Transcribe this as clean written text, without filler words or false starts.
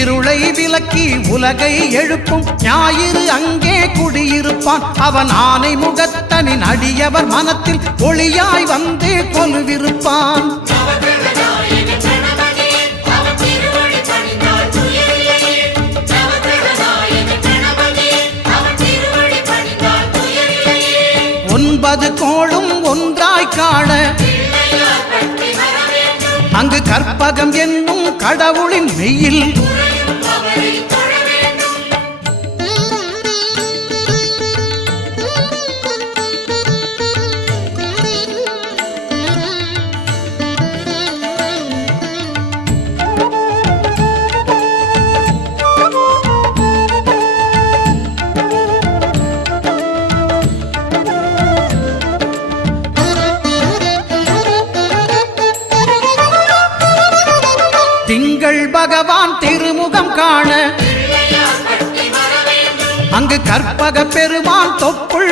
இருளை விலக்கி உலகை எழுப்பும் ஞாயிறு அங்கே குடியிருப்பான். அவன் ஆனை முகத்தனின் அடியவர் மனத்தில் ஒளியாய் வந்து கொலுவிருப்பான். ஒன்பது கோளும் ஒன்றாய் காண அங்கு கற்பகம் என்னும் கடவுளின் மெய்யில் திங்கள் பகவான் திருமுகம் காண அங்கு கற்பக பெருமான் தொப்புள்